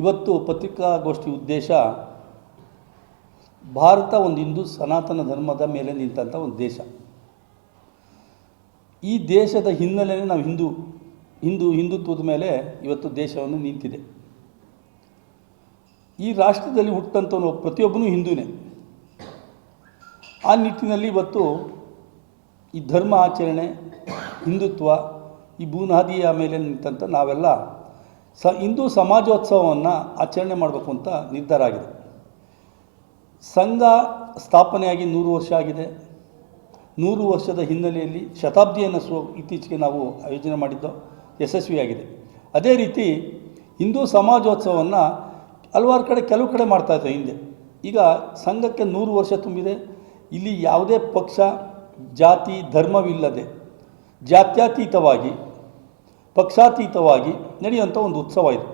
ಇವತ್ತು ಪತ್ರಿಕಾಗೋಷ್ಠಿ ಉದ್ದೇಶ ಭಾರತ ಒಂದು ಹಿಂದೂ ಸನಾತನ ಧರ್ಮದ ಮೇಲೆ ನಿಂತಂಥ ಒಂದು ದೇಶ. ಈ ದೇಶದ ಹಿನ್ನೆಲೆಯಲ್ಲಿ ನಾವು ಹಿಂದುತ್ವದ ಮೇಲೆ ಇವತ್ತು ದೇಶವನ್ನು ನಿಂತಿದೆ. ಈ ರಾಷ್ಟ್ರದಲ್ಲಿ ಹುಟ್ಟಂಥವನು ಪ್ರತಿಯೊಬ್ಬನೂ ಹಿಂದೂನೇ. ಆ ನಿಟ್ಟಿನಲ್ಲಿ ಇವತ್ತು ಈ ಧರ್ಮ ಆಚರಣೆ, ಹಿಂದುತ್ವ, ಈ ಬುನಾದಿಯ ಮೇಲೆ ನಿಂತಂಥ ನಾವೆಲ್ಲ ಹಿಂದೂ ಸಮಾಜೋತ್ಸವವನ್ನು ಆಚರಣೆ ಮಾಡಬೇಕು ಅಂತ ನಿರ್ಧಾರ ಆಗಿದೆ. ಸಂಘ ಸ್ಥಾಪನೆಯಾಗಿ 100 ವರ್ಷ ಆಗಿದೆ. 100 ವರ್ಷದ ಹಿನ್ನೆಲೆಯಲ್ಲಿ ಶತಾಬ್ದಿಯನ್ನು ಇತ್ತೀಚೆಗೆ ನಾವು ಆಯೋಜನೆ ಮಾಡಿದ್ದು ಯಶಸ್ವಿಯಾಗಿದೆ. ಅದೇ ರೀತಿ ಹಿಂದೂ ಸಮಾಜೋತ್ಸವವನ್ನು ಹಲವಾರು ಕಡೆ, ಕೆಲವು ಕಡೆ ಮಾಡ್ತಾಯಿದ್ದೆ ಹಿಂದೆ. ಈಗ ಸಂಘಕ್ಕೆ 100 ವರ್ಷ ತುಂಬಿದೆ. ಇಲ್ಲಿ ಯಾವುದೇ ಪಕ್ಷ, ಜಾತಿ, ಧರ್ಮವಿಲ್ಲದೆ ಜಾತ್ಯತೀತವಾಗಿ, ಪಕ್ಷಾತೀತವಾಗಿ ನಡೆಯುವಂಥ ಒಂದು ಉತ್ಸವ ಇದು.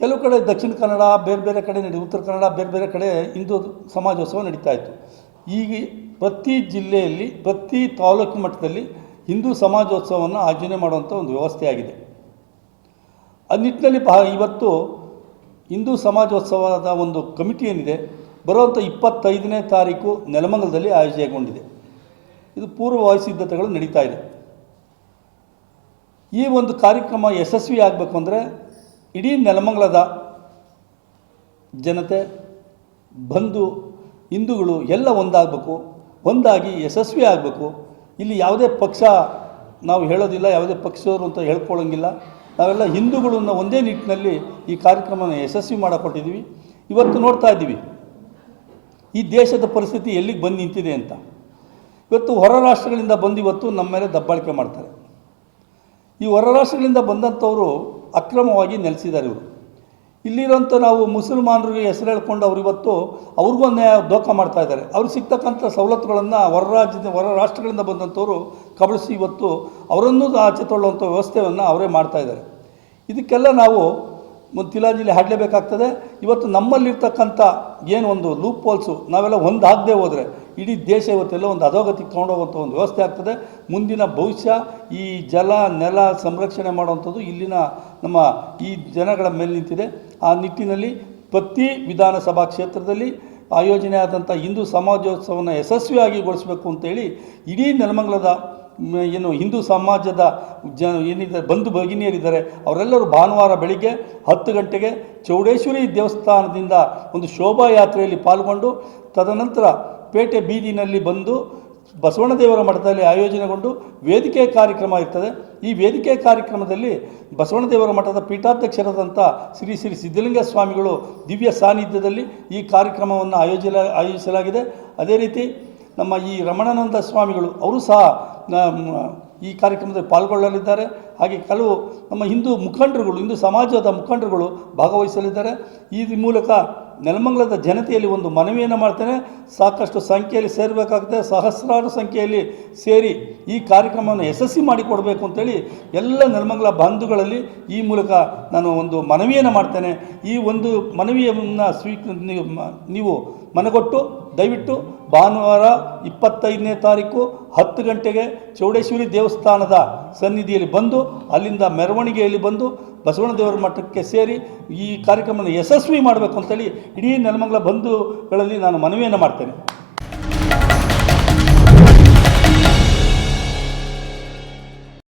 ಕೆಲವು ಕಡೆ ದಕ್ಷಿಣ ಕನ್ನಡ, ಬೇರೆ ಬೇರೆ ಕಡೆ ಉತ್ತರ ಕನ್ನಡ, ಬೇರೆ ಬೇರೆ ಕಡೆ ಹಿಂದೂ ಸಮಾಜೋತ್ಸವ ನಡೀತಾ ಇತ್ತು. ಈಗ ಪ್ರತಿ ಜಿಲ್ಲೆಯಲ್ಲಿ, ಪ್ರತಿ ತಾಲೂಕು ಮಟ್ಟದಲ್ಲಿ ಹಿಂದೂ ಸಮಾಜೋತ್ಸವವನ್ನು ಆಯೋಜನೆ ಮಾಡುವಂಥ ಒಂದು ವ್ಯವಸ್ಥೆ ಆಗಿದೆ. ಆ ನಿಟ್ಟಿನಲ್ಲಿ ಇವತ್ತು ಹಿಂದೂ ಸಮಾಜೋತ್ಸವದ ಒಂದು ಕಮಿಟಿ ಏನಿದೆ, ಬರುವಂಥ 25ನೇ ತಾರೀಕು ನೆಲಮಂಗಲದಲ್ಲಿ ಆಯೋಜನೆಗೊಂಡಿದೆ. ಇದು ಪೂರ್ವಭಾವಿ ಸಿದ್ಧತೆಗಳು ನಡೀತಾ ಇದೆ. ಈ ಒಂದು ಕಾರ್ಯಕ್ರಮ ಯಶಸ್ವಿ ಆಗಬೇಕು ಅಂದರೆ ಇಡೀ ನೆಲಮಂಗಲದ ಜನತೆ, ಬಂಧು ಹಿಂದೂಗಳು ಎಲ್ಲ ಒಂದಾಗಬೇಕು, ಒಂದಾಗಿ ಯಶಸ್ವಿ ಆಗಬೇಕು. ಇಲ್ಲಿ ಯಾವುದೇ ಪಕ್ಷ ನಾವು ಹೇಳೋದಿಲ್ಲ, ಯಾವುದೇ ಪಕ್ಷದವರು ಅಂತ ಹೇಳ್ಕೊಳ್ಳೋಂಗಿಲ್ಲ. ನಾವೆಲ್ಲ ಹಿಂದೂಗಳನ್ನು ಒಂದೇ ನಿಟ್ಟಿನಲ್ಲಿ ಈ ಕಾರ್ಯಕ್ರಮನ ಯಶಸ್ವಿ ಮಾಡಿಕೊಟ್ಟಿದ್ದೀವಿ. ಇವತ್ತು ನೋಡ್ತಾ ಇದ್ದೀವಿ ಈ ದೇಶದ ಪರಿಸ್ಥಿತಿ ಎಲ್ಲಿಗೆ ಬಂದು ನಿಂತಿದೆ ಅಂತ. ಇವತ್ತು ಹೊರ ರಾಷ್ಟ್ರಗಳಿಂದ ಬಂದು ಇವತ್ತು ನಮ್ಮ ಮೇಲೆ ದಬ್ಬಾಳಿಕೆ ಮಾಡ್ತಾರೆ. ಈ ಹೊರ ರಾಷ್ಟ್ರಗಳಿಂದ ಬಂದಂಥವರು ಅಕ್ರಮವಾಗಿ ನೆಲೆಸಿದ್ದಾರೆ. ಇವರು ಇಲ್ಲಿರೋಂಥ ನಾವು ಮುಸಲ್ಮಾನರಿಗೆ ಹೆಸರು ಹೇಳ್ಕೊಂಡು ಅವರು ಇವತ್ತು ಅವ್ರಿಗೂ ದೋಖ ಮಾಡ್ತಾ ಇದ್ದಾರೆ. ಅವ್ರಿಗೆ ಸಿಗ್ತಕ್ಕಂಥ ಸವಲತ್ತುಗಳನ್ನು ಹೊರ ರಾಷ್ಟ್ರಗಳಿಂದ ಬಂದಂಥವರು ಕಬಳಿಸಿ ಇವತ್ತು ಅವರನ್ನೂ ಆಚೆ ತೊಳ್ಳುವಂಥ ವ್ಯವಸ್ಥೆಯನ್ನು ಅವರೇ ಮಾಡ್ತಾಯಿದ್ದಾರೆ. ಇದಕ್ಕೆಲ್ಲ ನಾವು ಒಂದು ತಿಲಾಂಜಲಿ ಹಾಡಲೇಬೇಕಾಗ್ತದೆ. ಇವತ್ತು ನಮ್ಮಲ್ಲಿರ್ತಕ್ಕಂಥ ಏನು ಒಂದು ಲೂಪ್ ಹೋಲ್ಸು ನಾವೆಲ್ಲ ಒಂದು ಆಗದೆ ಹೋದರೆ ಇಡೀ ದೇಶ ಇವತ್ತೆಲ್ಲ ಒಂದು ಅಧೋಗತಿಗೆ ತೊಗೊಂಡೋಗುವಂಥ ಒಂದು ವ್ಯವಸ್ಥೆ ಆಗ್ತದೆ. ಮುಂದಿನ ಭವಿಷ್ಯ ಈ ಜಲ, ನೆಲ ಸಂರಕ್ಷಣೆ ಮಾಡುವಂಥದ್ದು ಇಲ್ಲಿನ ನಮ್ಮ ಈ ಜನಗಳ ಮೇಲೆ ನಿಂತಿದೆ. ಆ ನಿಟ್ಟಿನಲ್ಲಿ ಪ್ರತಿ ವಿಧಾನಸಭಾ ಕ್ಷೇತ್ರದಲ್ಲಿ ಆಯೋಜನೆ ಆದಂಥ ಹಿಂದೂ ಸಮಾಜೋತ್ಸವವನ್ನು ಯಶಸ್ವಿಯಾಗಿಗೊಳಿಸಬೇಕು ಅಂತೇಳಿ ಇಡೀ ನೆಲಮಂಗಲದ ಏನು ಹಿಂದೂ ಸಮಾಜದ ಏನಿದ್ದಾರೆ ಬಂಧು ಭಗಿನಿಯರಿದ್ದಾರೆ ಅವರೆಲ್ಲರೂ ಭಾನುವಾರ ಬೆಳಿಗ್ಗೆ 10 ಗಂಟೆಗೆ ಚೌಡೇಶ್ವರಿ ದೇವಸ್ಥಾನದಿಂದ ಒಂದು ಶೋಭಾಯಾತ್ರೆಯಲ್ಲಿ ಪಾಲ್ಗೊಂಡು, ತದನಂತರ ಪೇಟೆ ಬೀದಿನಲ್ಲಿ ಬಂದು ಬಸವಣ್ಣದೇವರ ಮಠದಲ್ಲಿ ಆಯೋಜನೆಗೊಂಡು ವೇದಿಕೆ ಕಾರ್ಯಕ್ರಮ ಇರ್ತದೆ. ಈ ವೇದಿಕೆ ಕಾರ್ಯಕ್ರಮದಲ್ಲಿ ಬಸವಣ್ಣದೇವರ ಮಠದ ಪೀಠಾಧ್ಯಕ್ಷರಾದಂಥ ಶ್ರೀ ಸಿದ್ಧಲಿಂಗ ಸ್ವಾಮಿಗಳು ದಿವ್ಯ ಸಾನ್ನಿಧ್ಯದಲ್ಲಿ ಈ ಕಾರ್ಯಕ್ರಮವನ್ನು ಆಯೋಜಿಸಲಾಗಿದೆ. ಅದೇ ರೀತಿ ನಮ್ಮ ಈ ರಮಣಾನಂದ ಸ್ವಾಮಿಗಳು ಅವರು ಸಹ ಈ ಕಾರ್ಯಕ್ರಮದಲ್ಲಿ ಪಾಲ್ಗೊಳ್ಳಲಿದ್ದಾರೆ. ಹಾಗೆ ಕೆಲವು ನಮ್ಮ ಹಿಂದೂ ಮುಖಂಡರುಗಳು, ಹಿಂದೂ ಸಮಾಜದ ಮುಖಂಡರುಗಳು ಭಾಗವಹಿಸಲಿದ್ದಾರೆ. ಈ ಮೂಲಕ ನೆಲಮಂಗಲದ ಜನತೆಯಲ್ಲಿ ಒಂದು ಮನವಿಯನ್ನು ಮಾಡ್ತೇನೆ. ಸಾಕಷ್ಟು ಸಂಖ್ಯೆಯಲ್ಲಿ ಸೇರಬೇಕಾಗುತ್ತೆ, ಸಹಸ್ರಾರು ಸಂಖ್ಯೆಯಲ್ಲಿ ಸೇರಿ ಈ ಕಾರ್ಯಕ್ರಮವನ್ನು ಯಶಸ್ವಿ ಮಾಡಿಕೊಡಬೇಕು ಅಂತೇಳಿ ಎಲ್ಲ ನೆಲಮಂಗಲ ಬಂಧುಗಳಲ್ಲಿ ಈ ಮೂಲಕ ನಾನು ಒಂದು ಮನವಿಯನ್ನು ಮಾಡ್ತೇನೆ. ಈ ಒಂದು ಮನವಿಯನ್ನು ನೀವು ಮನಗೊಟ್ಟು ದಯವಿಟ್ಟು ಭಾನುವಾರ 25ನೇ ತಾರೀಕು 10 ಗಂಟೆಗೆ ಚೌಡೇಶ್ವರಿ ದೇವಸ್ಥಾನದ ಸನ್ನಿಧಿಯಲ್ಲಿ ಬಂದು, ಅಲ್ಲಿಂದ ಮೆರವಣಿಗೆಯಲ್ಲಿ ಬಂದು ಬಸವಣ್ಣದೇವರ ಮಠಕ್ಕೆ ಸೇರಿ ಈ ಕಾರ್ಯಕ್ರಮವನ್ನು ಯಶಸ್ವಿ ಮಾಡಬೇಕು ಅಂತೇಳಿ ಇಡೀ ನೆಲಮಂಗಲ ಬಂಧುಗಳಲ್ಲಿ ನಾನು ಮನವಿಯನ್ನು ಮಾಡ್ತೇನೆ.